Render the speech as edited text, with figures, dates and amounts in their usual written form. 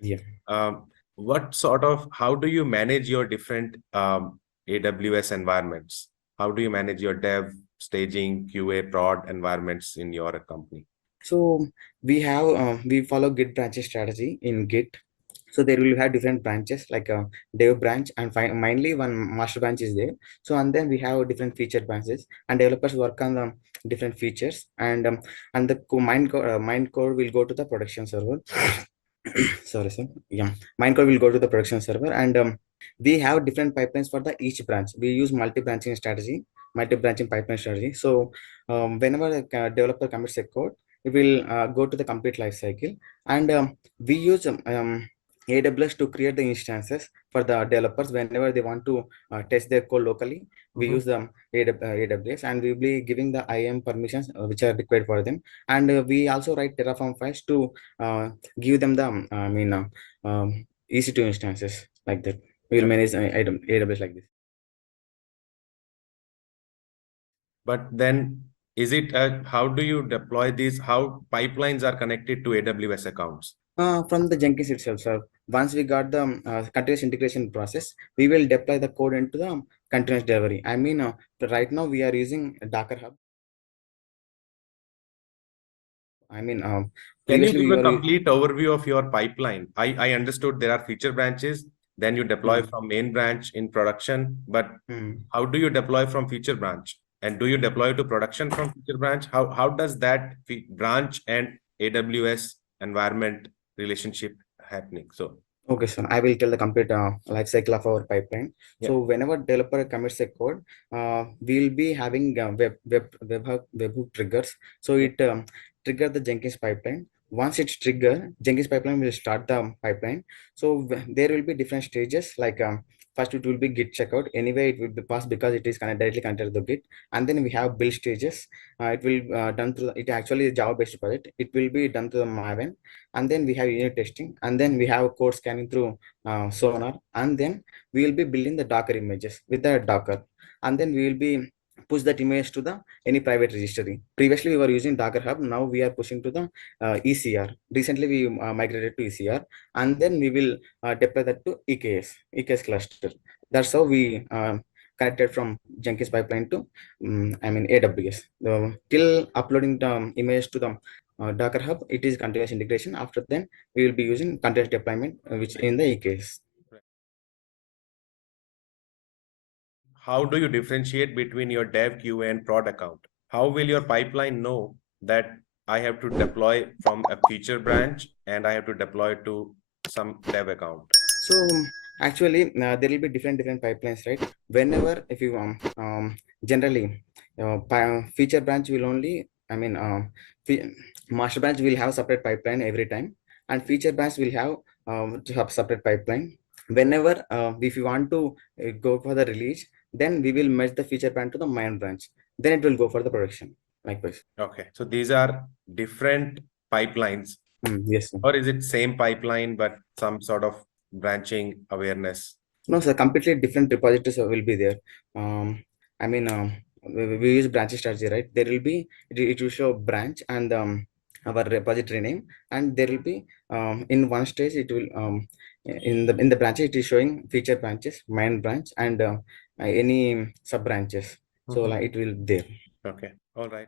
Yeah. How do you manage your different AWS environments? How do you manage your dev, staging, QA, prod environments in your company? So we follow Git branching strategy in Git. So there will have different branches like a dev branch and mainly one master branch is there. So and then we have different feature branches and developers work on the different features and the mind code will go to the production server. Sorry, sir. Yeah, mine code will go to the production server and we have different pipelines for the each branch. We use multi-branching pipeline strategy. So whenever a developer commits a code, it will go to the complete life cycle and we use AWS to create the instances for the developers whenever they want to test their code locally. We use the AWS and we will be giving the IAM permissions which are required for them. And we also write Terraform files to give them the EC2 instances like that. We will manage AWS like this. But then how do you deploy these? How pipelines are connected to AWS accounts? From the Jenkins itself, sir. Once we got the continuous integration process, we will deploy the code into the continuous delivery. I mean, right now we are using Docker Hub. I mean, Can you previously give we a were complete overview of your pipeline? I understood there are feature branches, then you deploy from main branch in production, but how do you deploy from feature branch? And do you deploy to production from feature branch? How does that branch and AWS environment relationship happening? So okay, so I will tell the complete life cycle of our pipeline. Yeah. So whenever developer commits a code, we'll be having webhook triggers. So it trigger the Jenkins pipeline. Once it's triggered, Jenkins pipeline will start the pipeline. So there will be different stages like first it will be Git checkout. Anyway, it will be passed because it is directly connected to the Git. And then we have build stages. It will done through it actually is Java based project. It will be done through the Maven, and then we have unit testing, and then we have code scanning through Sonar, and then we will be building the Docker images with the Docker, and then we will be push that image to the any private registry. Previously we were using Docker Hub, now we are pushing to the ECR. Recently we migrated to ECR, and then we will deploy that to EKS cluster. That's how we connected from Jenkins pipeline to AWS. Till uploading the image to the Docker Hub, it is continuous integration. After then, we will be using continuous deployment, which in the EKS. how do you differentiate between your dev, QA, and prod account? How will your pipeline know that I have to deploy from a feature branch and I have to deploy to some dev account? So actually, there will be different pipelines, right? Whenever if you generally feature branch will only master branch will have separate pipeline every time, and feature branch will have separate pipeline. Whenever if you want to go for the release, then we will merge the feature branch to the main branch. Then it will go for the production likewise. Okay, so these are different pipelines. Yes, sir. Or is it same pipeline but some sort of branching awareness? No, sir, completely different repositories will be there. I mean, we use branch strategy, right? There will be, it will show branch and our repository name, and there will be in one stage, it will, in the branches, it is showing feature branches, main branch, and any sub branches. So like it will there. Okay, all right.